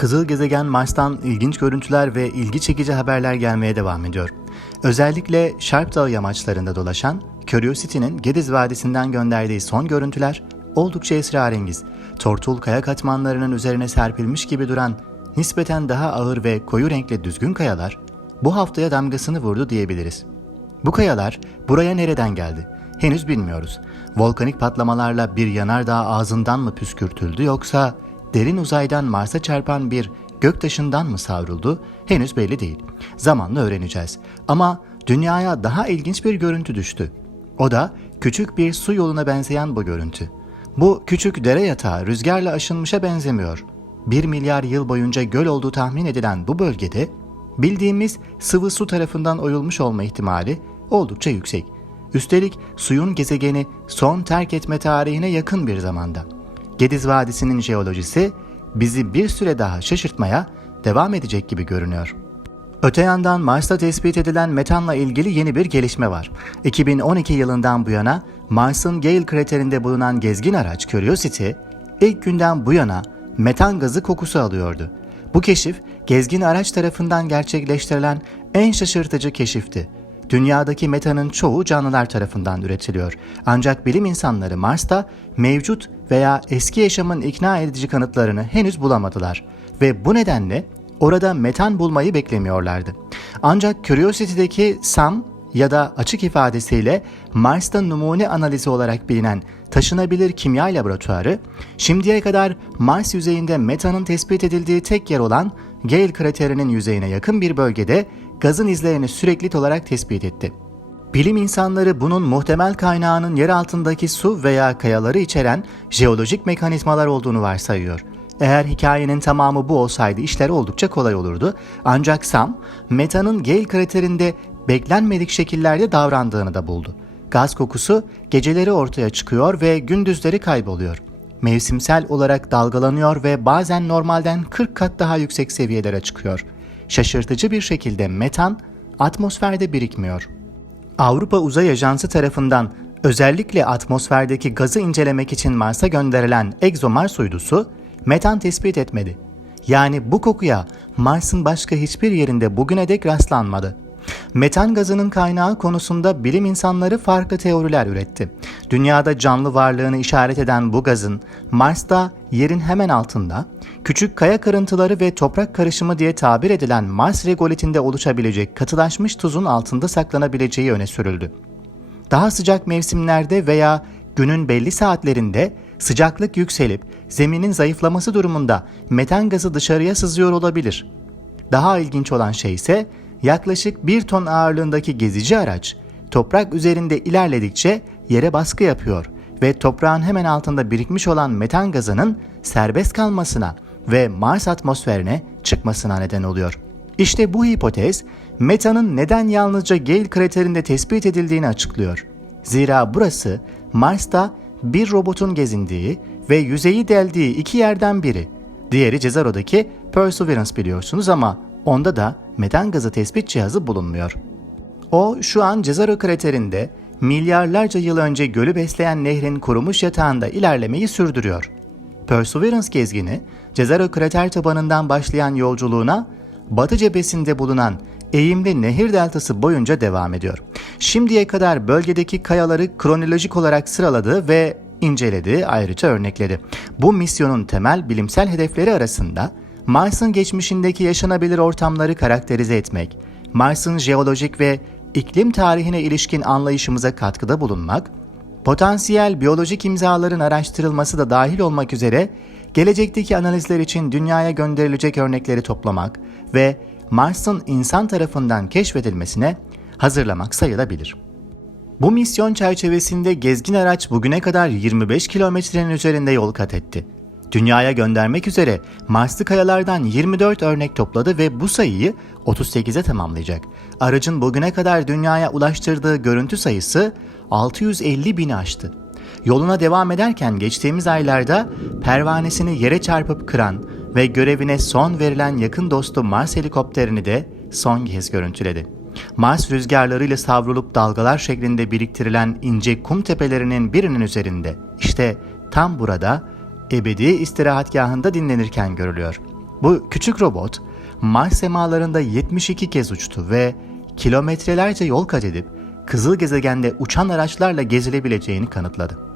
Kızıl gezegen Mars'tan ilginç görüntüler ve ilgi çekici haberler gelmeye devam ediyor. Özellikle Sharp Dağı yamaçlarında dolaşan Curiosity'nin Gediz Vadisi'nden gönderdiği son görüntüler oldukça esrarengiz. Tortul kaya katmanlarının üzerine serpilmiş gibi duran nispeten daha ağır ve koyu renkli düzgün kayalar bu haftaya damgasını vurdu diyebiliriz. Bu kayalar buraya nereden geldi? Henüz bilmiyoruz. Volkanik patlamalarla bir yanardağ ağzından mı püskürtüldü yoksa derin uzaydan Mars'a çarpan bir göktaşından mı savruldu? Henüz belli değil. Zamanla öğreneceğiz. Ama dünyaya daha ilginç bir görüntü düştü. O da küçük bir su yoluna benzeyen bu görüntü. Bu küçük dere yatağı rüzgarla aşınmışa benzemiyor. 1 milyar yıl boyunca göl olduğu tahmin edilen bu bölgede bildiğimiz sıvı su tarafından oyulmuş olma ihtimali oldukça yüksek. Üstelik suyun gezegeni son terk etme tarihine yakın bir zamanda. Gediz Vadisi'nin jeolojisi bizi bir süre daha şaşırtmaya devam edecek gibi görünüyor. Öte yandan Mars'ta tespit edilen metanla ilgili yeni bir gelişme var. 2012 yılından bu yana Mars'ın Gale kraterinde bulunan gezgin araç Curiosity ilk günden bu yana metan gazı kokusu alıyordu. Bu keşif gezgin araç tarafından gerçekleştirilen en şaşırtıcı keşifti. Dünyadaki metanın çoğu canlılar tarafından üretiliyor. Ancak bilim insanları Mars'ta mevcut veya eski yaşamın ikna edici kanıtlarını henüz bulamadılar ve bu nedenle orada metan bulmayı beklemiyorlardı. Ancak Curiosity'deki SAM ya da açık ifadesiyle Mars'ta numune analizi olarak bilinen taşınabilir kimya laboratuvarı, şimdiye kadar Mars yüzeyinde metanın tespit edildiği tek yer olan Gale kraterinin yüzeyine yakın bir bölgede gazın izlerini sürekli olarak tespit etti. Bilim insanları bunun muhtemel kaynağının yer altındaki su veya kayaları içeren jeolojik mekanizmalar olduğunu varsayıyor. Eğer hikayenin tamamı bu olsaydı işler oldukça kolay olurdu. Ancak Sam, metanın Gale kraterinde beklenmedik şekillerde davrandığını da buldu. Gaz kokusu geceleri ortaya çıkıyor ve gündüzleri kayboluyor. Mevsimsel olarak dalgalanıyor ve bazen normalden 40 kat daha yüksek seviyelere çıkıyor. Şaşırtıcı bir şekilde metan atmosferde birikmiyor. Avrupa Uzay Ajansı tarafından özellikle atmosferdeki gazı incelemek için Mars'a gönderilen ExoMars uydusu metan tespit etmedi. Yani bu kokuya Mars'ın başka hiçbir yerinde bugüne dek rastlanmadı. Metan gazının kaynağı konusunda bilim insanları farklı teoriler üretti. Dünyada canlı varlığını işaret eden bu gazın Mars'ta yerin hemen altında küçük kaya kırıntıları ve toprak karışımı diye tabir edilen Mars regolitinde oluşabilecek katılaşmış tuzun altında saklanabileceği öne sürüldü. Daha sıcak mevsimlerde veya günün belli saatlerinde sıcaklık yükselip zeminin zayıflaması durumunda metan gazı dışarıya sızıyor olabilir. Daha ilginç olan şey ise yaklaşık 1 ton ağırlığındaki gezici araç toprak üzerinde ilerledikçe yere baskı yapıyor ve toprağın hemen altında birikmiş olan metan gazının serbest kalmasına ve Mars atmosferine çıkmasına neden oluyor. İşte bu hipotez metanın neden yalnızca Gale kraterinde tespit edildiğini açıklıyor. Zira burası Mars'ta bir robotun gezindiği ve yüzeyi deldiği iki yerden biri. Diğeri Cezaro'daki Perseverance biliyorsunuz ama onda da metan gazı tespit cihazı bulunmuyor. O şu an Cezaro kraterinde milyarlarca yıl önce gölü besleyen nehrin kurumuş yatağında ilerlemeyi sürdürüyor. Perseverance gezgini Cezaro krater tabanından başlayan yolculuğuna batı cephesinde bulunan eğimli nehir deltası boyunca devam ediyor. Şimdiye kadar bölgedeki kayaları kronolojik olarak sıraladı ve inceledi, ayrıca örnekledi. Bu misyonun temel bilimsel hedefleri arasında Mars'ın geçmişindeki yaşanabilir ortamları karakterize etmek, Mars'ın jeolojik ve iklim tarihine ilişkin anlayışımıza katkıda bulunmak, potansiyel biyolojik imzaların araştırılması da dahil olmak üzere gelecekteki analizler için dünyaya gönderilecek örnekleri toplamak ve Mars'ın insan tarafından keşfedilmesine hazırlamak sayılabilir. Bu misyon çerçevesinde gezgin araç bugüne kadar 25 kilometrenin üzerinde yol kat etti. Dünyaya göndermek üzere Marslı kayalardan 24 örnek topladı ve bu sayıyı 38'e tamamlayacak. Aracın bugüne kadar dünyaya ulaştırdığı görüntü sayısı 650 bini aştı. Yoluna devam ederken geçtiğimiz aylarda pervanesini yere çarpıp kıran ve görevine son verilen yakın dostu Mars helikopterini de son kez görüntüledi. Mars rüzgarlarıyla savrulup dalgalar şeklinde biriktirilen ince kum tepelerinin birinin üzerinde işte tam burada ebedi istirahatgahında dinlenirken görülüyor. Bu küçük robot Mars semalarında 72 kez uçtu ve kilometrelerce yol kat edip kızıl gezegende uçan araçlarla gezilebileceğini kanıtladı.